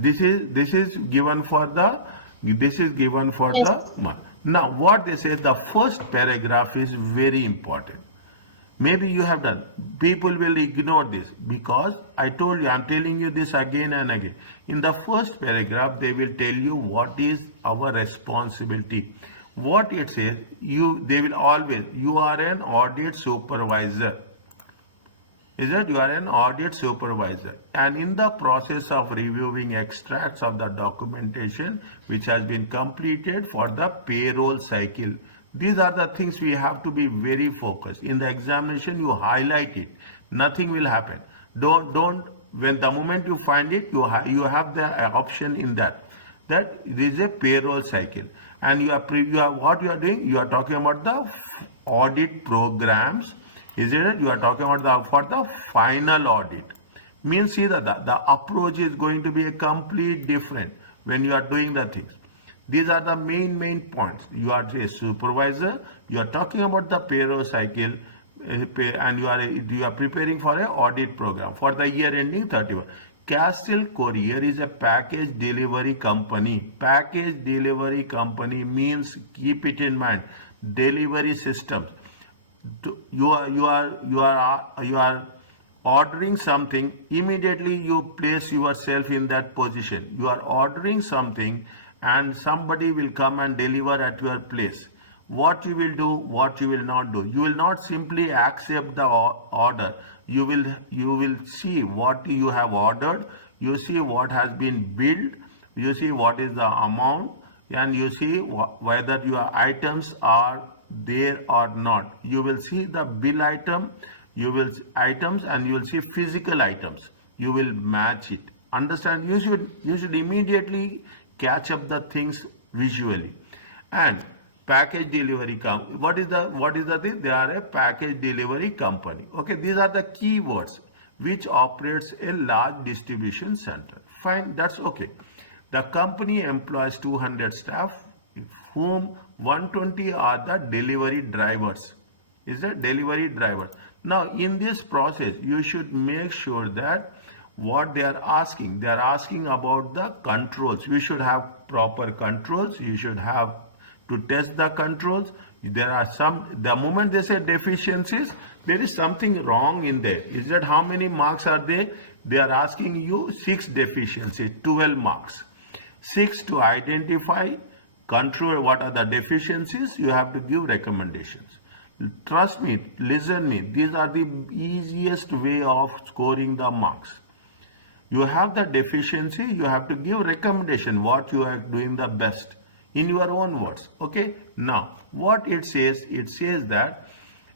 This is given for the Yes. month. Now what they say, the first paragraph is very important. Maybe you have done. People will ignore this because I told you, I'm telling you this again and again. In the first paragraph, they will tell you what is our responsibility. What it says, they will always, you are an audit supervisor. Is that you are an audit supervisor, and in the process of reviewing extracts of the documentation which has been completed for the payroll cycle. These are the things we have to be very focused. In the examination, you highlight it. Nothing will happen. Don't when the moment you find it, you have the option in that this is a payroll cycle, and you are what you are doing. You are talking about the audit programs. Is it? You are talking about for the final audit. Means see that the approach is going to be a complete different when you are doing the things. These are the main points. You are a supervisor. You are talking about the payroll cycle, and you are preparing for an audit program for the year ending 31. Castle Courier is a package delivery company. Package delivery company means, keep it in mind, delivery systems. You are ordering something. Immediately you place yourself in that position. You are ordering something and somebody will come and deliver at your place. What you will do, what you will not do. You will not simply accept the order. You will see what you have ordered. You see what has been billed. You see what is the amount, and you see whether your items are there or not. You will see the bill item, items, and you will see physical items. You will match it. Understand? You should immediately catch up the things visually. And package delivery what is the thing? They are a package delivery company. Okay, these are the keywords which operates a large distribution center. Fine, that's okay. The company employs 200 staff, whom 120 are the delivery drivers. Is the delivery driver. Now in this process, you should make sure that what they are asking about the controls. You should have proper controls. You should have to test the controls. There are the moment they say deficiencies, there is something wrong in there. Is that how many marks are there? They are asking you 6 deficiencies, 12 marks. 6 to identify, control what are the deficiencies. You have to give recommendations. Trust me, listen me. These are the easiest way of scoring the marks. You have the deficiency, you have to give recommendation what you are doing the best in your own words. Okay. Now what it says that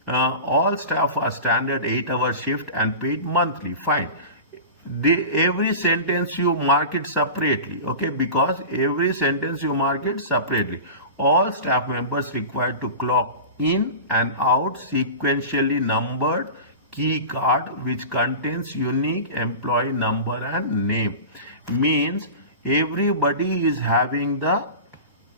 all staff are standard 8-hour shift and paid monthly. Fine. Every sentence you mark it separately. Okay, because every sentence you mark it separately. All staff members required to clock in and out sequentially numbered key card which contains unique employee number and name. Means everybody is having the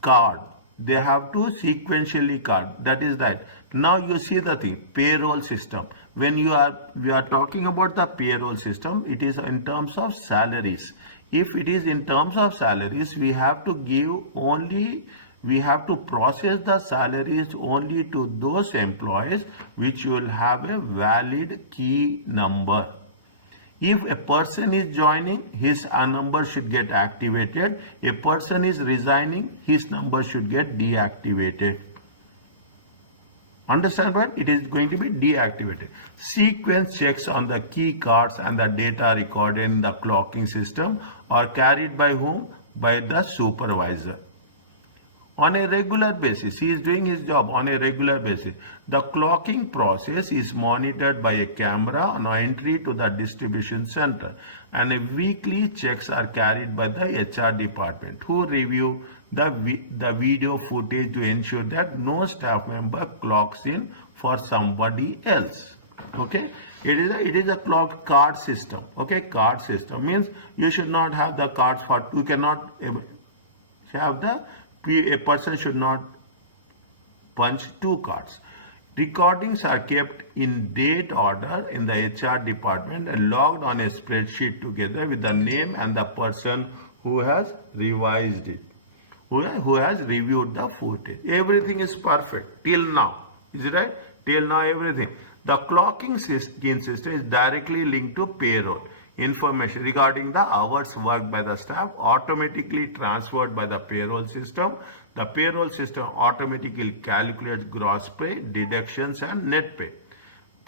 card. They have to sequentially card. That is that. Now you see the thing, payroll system. When we are talking about the payroll system, it is in terms of salaries. If it is in terms of salaries, we have to process the salaries only to those employees which will have a valid key number. If a person is joining, his number should get activated. A person is resigning, his number should get deactivated. Understand what? It is going to be deactivated. Sequence checks on the key cards and the data recorded in the clocking system are carried by whom? By the supervisor. On a regular basis, he is doing his job on a regular basis. The clocking process is monitored by a camera on entry to the distribution center, and a weekly checks are carried by the HR department, who review the video footage to ensure that no staff member clocks in for somebody else. Okay, it is a clock card system. Okay, card system means you should not have the cards for, you cannot have a person should not punch 2 cards. Recordings are kept in date order in the HR department and logged on a spreadsheet together with the name and the person who has revised it, who has reviewed the footage. Everything is perfect till now. Is it right? Till now everything. The clocking system is directly linked to payroll. Information regarding the hours worked by the staff automatically transferred by the payroll system. The payroll system automatically calculates gross pay, deductions and net pay.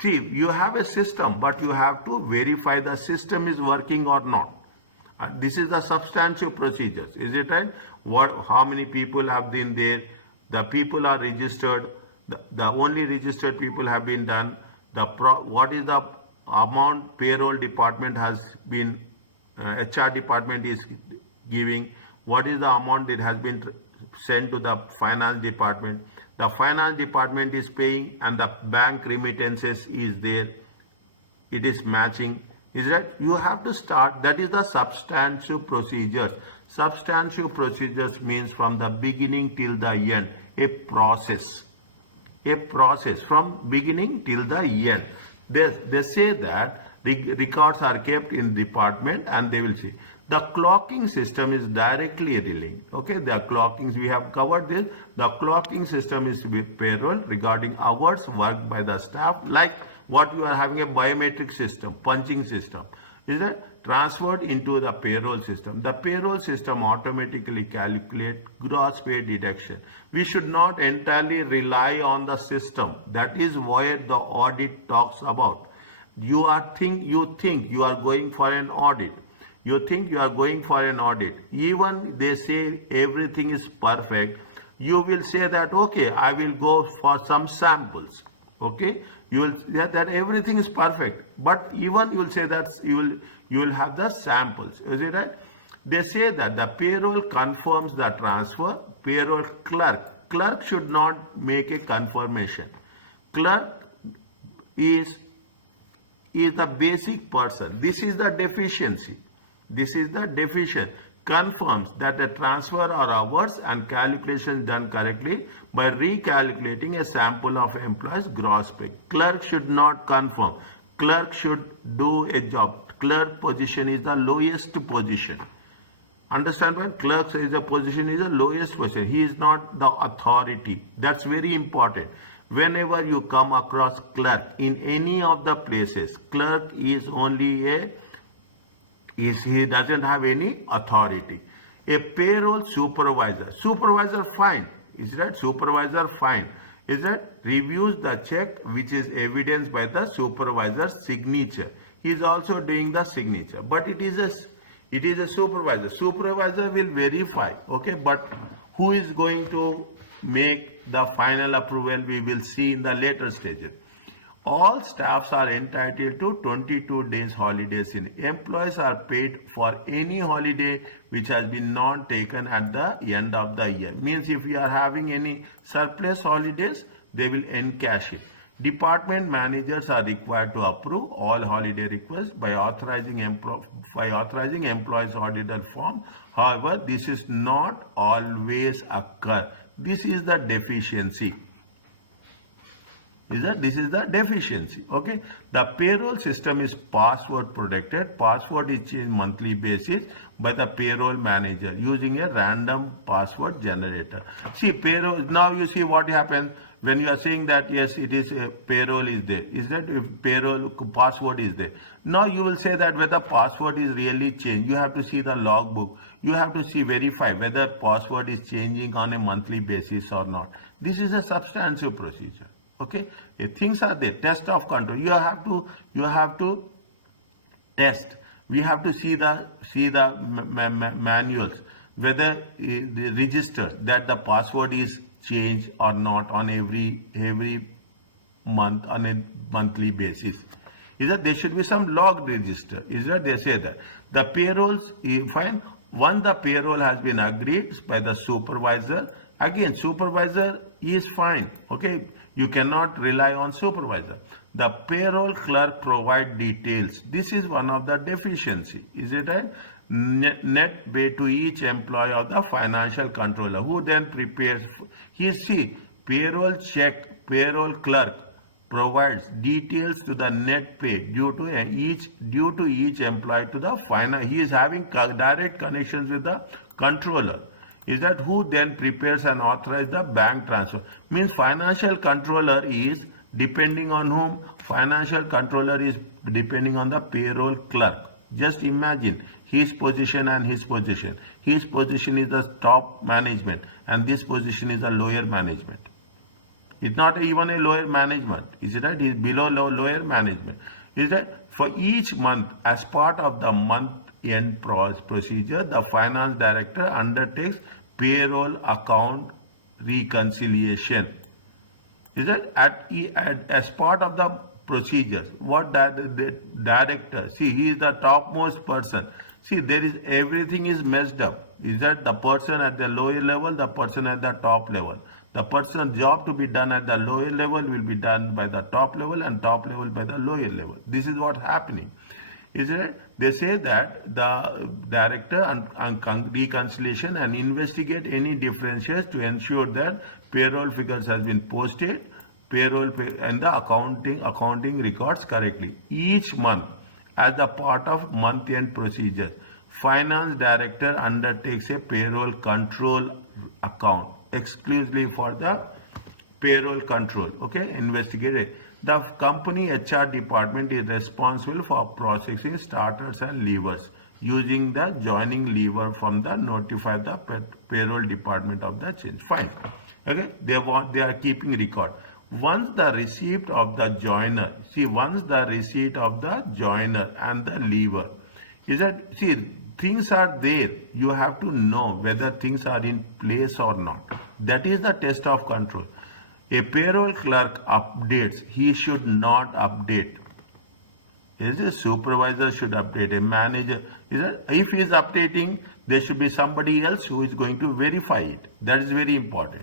See, you have a system, but you have to verify the system is working or not. This is the substantive procedures. Is it right? How many people have been there? The people are registered. The only registered people have been done. What is the amount payroll department has been, HR department is giving? What is the amount that has been sent to the finance department? The finance department is paying and the bank remittances is there. It is matching. Is that you have to start? That is the substantive procedures. Substantive procedures means from the beginning till the end, a process. A process from beginning till the end. They say that records are kept in department and they will see. The clocking system is directly linked. Okay, the clockings, we have covered this. The clocking system is with payroll regarding hours worked by the staff, like what you are having a biometric system, punching system. Is that transferred into the payroll system? The payroll system automatically calculates gross pay deduction. We should not entirely rely on the system. That is where the audit talks about. You think you are going for an audit. You think you are going for an audit. Even they say everything is perfect, you will say that, okay, I will go for some samples. Okay, you will say that everything is perfect, but even you will say that you will have the samples. Is it right? They say that the payroll confirms the transfer. Payroll clerk should not make a confirmation. Clerk is the basic person. This is the deficiency. This is the deficient. Confirms that the transfer or hours and calculations done correctly by recalculating a sample of employees' gross pay. Clerk should not confirm. Clerk should do a job. Clerk position is the lowest position. Understand what? Clerk is the position is the lowest position. He is not the authority. That's very important. Whenever you come across clerk in any of the places, clerk is only he doesn't have any authority. A payroll supervisor fine. Is that supervisor fine? Is that reviews the check which is evidenced by the supervisor's signature. He is also doing the signature, but it is a supervisor. Supervisor will verify. Okay, but who is going to make the final approval? We will see in the later stages. All staffs are entitled to 22 days holidays. Employees are paid for any holiday which has been not taken at the end of the year. Means if you are having any surplus holidays, they will encash it. Department managers are required to approve all holiday requests by authorizing employees auditor form. However, this is not always occur. This is the deficiency. This is the deficiency. Okay, the payroll system is password protected. Password is changed monthly basis by the payroll manager using a random password generator. See, payroll, now you see what happens when you are saying that yes, it is payroll is there. Is that if payroll password is there? Now you will say that whether password is really changed. You have to see the logbook. You have to verify whether password is changing on a monthly basis or not. This is a substantive procedure. Okay, if things are there, test of control. You have to test. We have to see the manuals whether the register that the password is changed or not on every month on a monthly basis. Is that there should be some log register? Is that they say that the payrolls fine once the payroll has been agreed by the supervisor. Again, supervisor is fine. Okay. You cannot rely on supervisor. The payroll clerk provide details. This is one of the deficiency. Is it right? Net pay to each employee of the financial controller, who then prepares. Payroll check, payroll clerk provides details to the net pay due to each employee to the final. He is having direct connections with the controller. Is that who then prepares and authorizes the bank transfer? Means financial controller is depending on whom? Financial controller is depending on the payroll clerk. Just imagine his position and his position. His position is the top management and this position is the lower management. It's not even a lower management. Is it right? It's below lower management. Is that for each month, as part of the month end procedure, the finance director undertakes payroll account reconciliation. Is that as part of the procedures? What the director? See, he is the topmost person. See, everything is messed up. Is that the person at the lower level, the person at the top level? The person's job to be done at the lower level will be done by the top level and top level by the lower level. This is what's happening. Is it? They say that the director and reconciliation and investigate any differences to ensure that payroll figures has been posted, and the accounting records correctly. Each month, as a part of month-end procedures, finance director undertakes a payroll control account exclusively for the payroll control. Okay, investigate it. The company HR department is responsible for processing starters and leavers using the joining lever from the notify the payroll department of the change. Fine. Okay, they are keeping record. Once the receipt of the joiner, and the lever, is that, see, things are there. You have to know whether things are in place or not. That is the test of control. A payroll clerk updates. He should not update. Is a supervisor should update. A manager, is that if he is updating, there should be somebody else who is going to verify it. That is very important.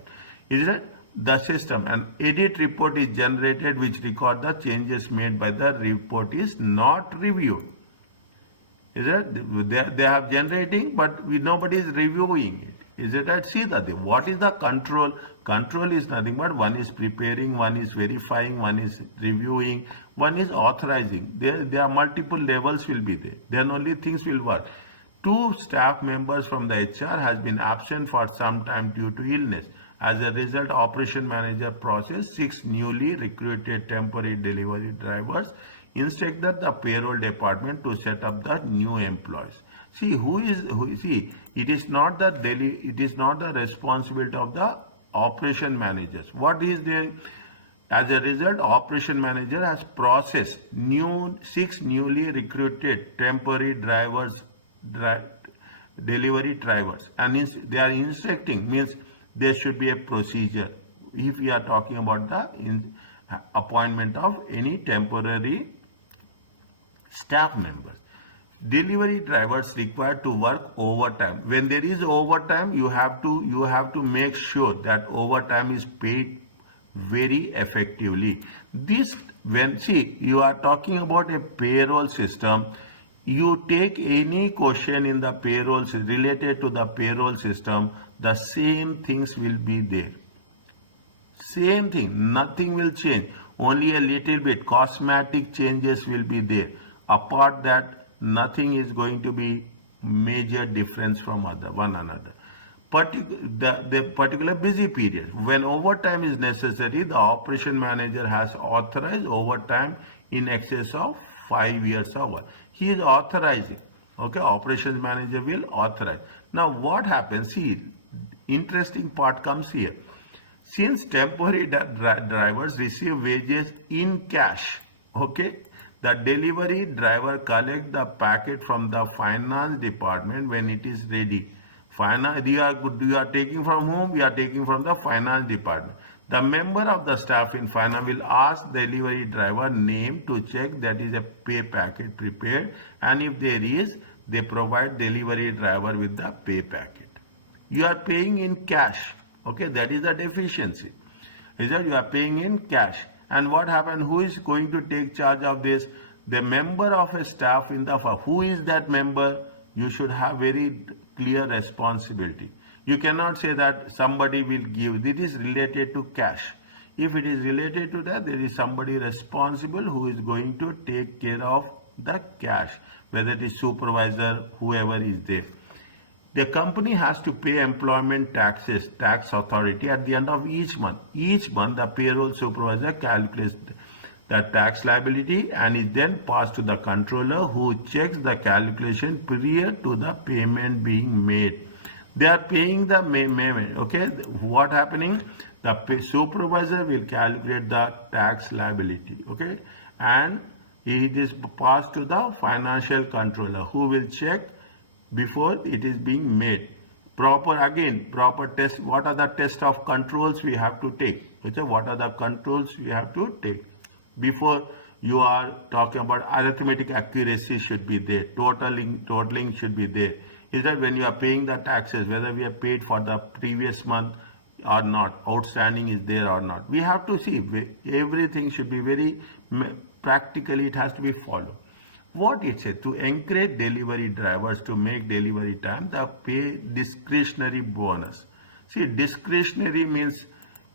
Is that the system, an audit report is generated which record the changes made by the report is not reviewed. Is it? They have generating, but nobody is reviewing it. Is it that? See that what is the control? Control is nothing but one is preparing, one is verifying, one is reviewing, one is authorizing. There are multiple levels will be there. Then only things will work. 2 staff members from the HR has been absent for some time due to illness. As a result, operation manager processed 6 newly recruited temporary delivery drivers, instructed the payroll department to set up the new employees. See, it is not the responsibility of the operation managers. What is there? As a result, operation manager has processed 6 newly recruited temporary delivery drivers, and they are instructing, means there should be a procedure if we are talking about the appointment of any temporary staff members. Delivery drivers required to work overtime. When there is overtime, you have to make sure that overtime is paid very effectively. You are talking about a payroll system, you take any question in the payroll related to the payroll system, the same things will be there. Same thing, nothing will change. Only a little bit cosmetic changes will be there. Apart that, nothing is going to be major difference from one another. The particular busy period, when overtime is necessary, the operation manager has authorized overtime in excess of 5 years hour. He is authorizing. Okay, operations manager will authorize. Now what happens? See, interesting part comes here. Since temporary drivers receive wages in cash, okay, the delivery driver collect the packet from the finance department when it is ready. You are taking from whom? We are taking from the finance department. The member of the staff in finance will ask the delivery driver name to check that is a pay packet prepared, and if there is, they provide delivery driver with the pay packet. You are paying in cash. Okay, that is the deficiency. Is that you are paying in cash. And what happened? Who is going to take charge of this? The member of a staff in the firm. Who is that member? You should have very clear responsibility. You cannot say that somebody will give. This is related to cash. If it is related to that, there is somebody responsible who is going to take care of the cash, whether it is supervisor, whoever is there. The company has to pay employment taxes, tax authority at the end of each month. Each month, the payroll supervisor calculates the tax liability and is then passed to the controller, who checks the calculation prior to the payment being made. They are paying the payment. Okay, what happening? The supervisor will calculate the tax liability. Okay, and it is passed to the financial controller, who will check before it is being made. Proper test. What are the test of controls we have to take? Okay, what are the controls we have to take before you are talking about? Arithmetic accuracy should be there. Totaling should be there. Is that when you are paying the taxes, whether we have paid for the previous month or not, outstanding is there or not. We have to see, everything should be very practically, it has to be followed. What it said, to encourage delivery drivers to make delivery time, they pay discretionary bonus. See, discretionary means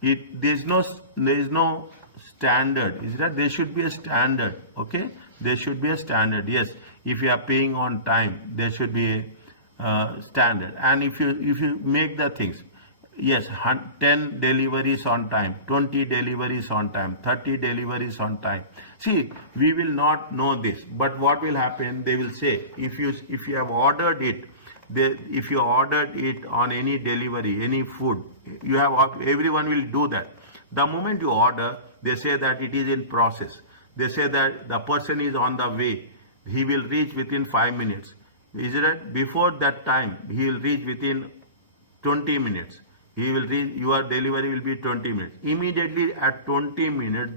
there is no standard. Is that there should be a standard? Okay, there should be a standard. Yes, if you are paying on time, there should be a standard. And if you make the things, yes, 10 deliveries on time, 20 deliveries on time, 30 deliveries on time. See, we will not know this, but what will happen? They will say, if you have ordered it, if you ordered it on any delivery, any food, everyone will do that. The moment you order, they say that it is in process. They say that the person is on the way. He will reach within 5 minutes. Is it right? Before that time, he will reach within 20 minutes. He will reach, your delivery will be 20 minutes. Immediately at 20 minutes,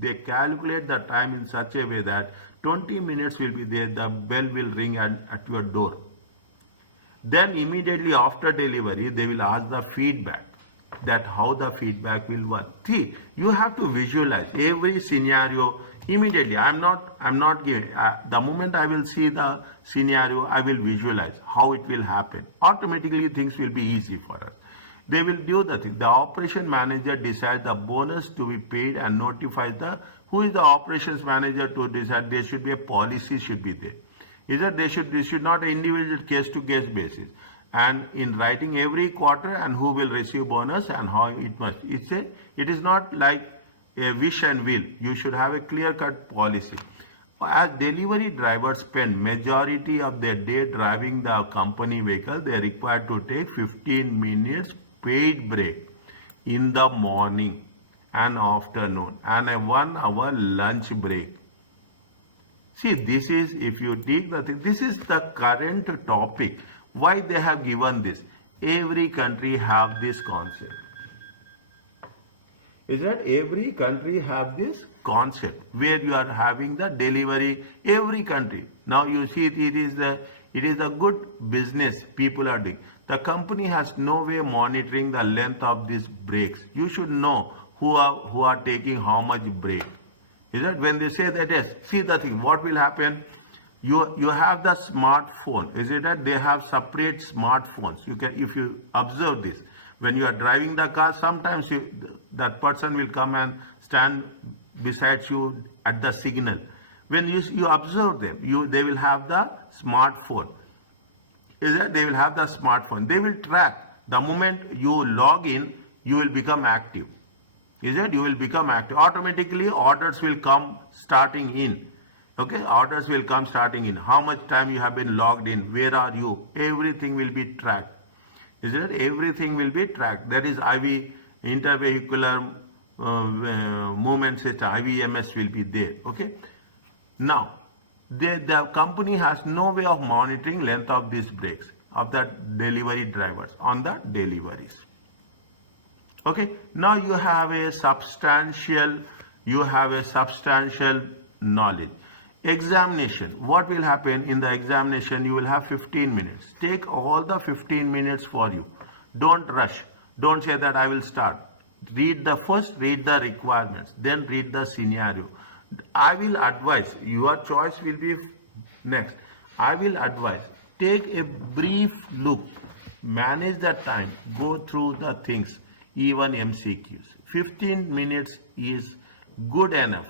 they calculate the time in such a way that 20 minutes will be there, the bell will ring at your door. Then immediately after delivery, they will ask the feedback, that how the feedback will work. See, you have to visualize every scenario immediately. I'm not giving, the moment I will see the scenario, I will visualize how it will happen. Automatically things will be easy for us. They will do the thing. The operation manager decides the bonus to be paid and notifies who is the operations manager to decide. There should be a policy should be there. Is that this should not an individual case to case basis. And in writing every quarter and who will receive bonus and how it must. It is not like a wish and will. You should have a clear cut policy. As delivery drivers spend majority of their day driving the company vehicle, they are required to take 15 minutes paid break in the morning and afternoon and a 1 hour lunch break. See, this is, if you take the thing, this is the current topic. Why they have given this? Every country have this concept. Is that every country have this concept where you are having the delivery, every country. Now you see it is a good business people are doing. The company has no way monitoring the length of these breaks. You should know who are taking how much break. Is that when they say that, yes, see the thing, what will happen? You have the smartphone. Is it that they have separate smartphones? You can, if you observe this, when you are driving the car, sometimes that person will come and stand beside you at the signal. When you observe them, they will have the smartphone. Is that they will have the smartphone. They will track. The moment you log in, you will become active. Is that you will become active. Automatically orders will come starting in. Okay, orders will come starting in. How much time you have been logged in? Where are you? Everything will be tracked. Is it? Everything will be tracked. That is IV, intervehicular movement system, IVMS will be there. Okay. Now, the company has no way of monitoring length of these breaks of the delivery drivers on the deliveries. Okay. Now you have a substantial knowledge. Examination. What will happen in the examination? You will have 15 minutes. Take all the 15 minutes for you. Don't rush. Don't say that I will start. Read the requirements, then read the scenario. I will advise, your choice will be next. I will advise, take a brief look, manage the time, go through the things. even MCQs. 15 minutes is good enough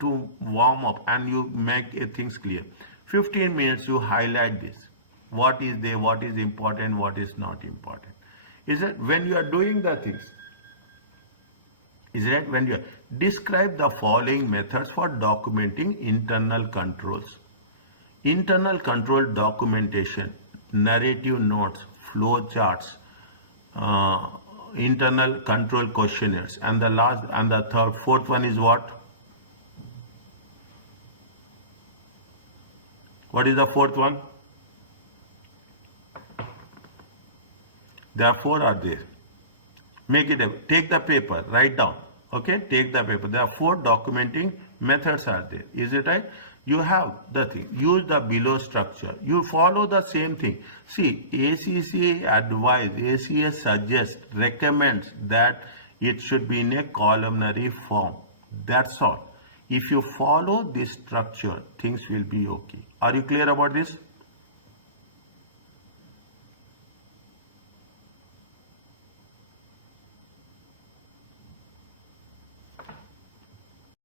to warm up and you make things clear. 15 minutes you highlight this. What is there, what is important, what is not important. Is it when you are doing the things? Is it when you are, describe the following methods for documenting internal controls. Internal control documentation, narrative notes, flow charts, internal control questionnaires, and the last and the fourth one is what? What is the fourth one? There are four are there. Make it, take the paper, write down. Okay, take the paper. There are four documenting methods are there. Is it right? You have the thing. Use the below structure. You follow the same thing. See, ACCA advise, ACCA suggests, recommends that it should be in a columnary form. That's all. If you follow this structure, things will be okay. Are you clear about this?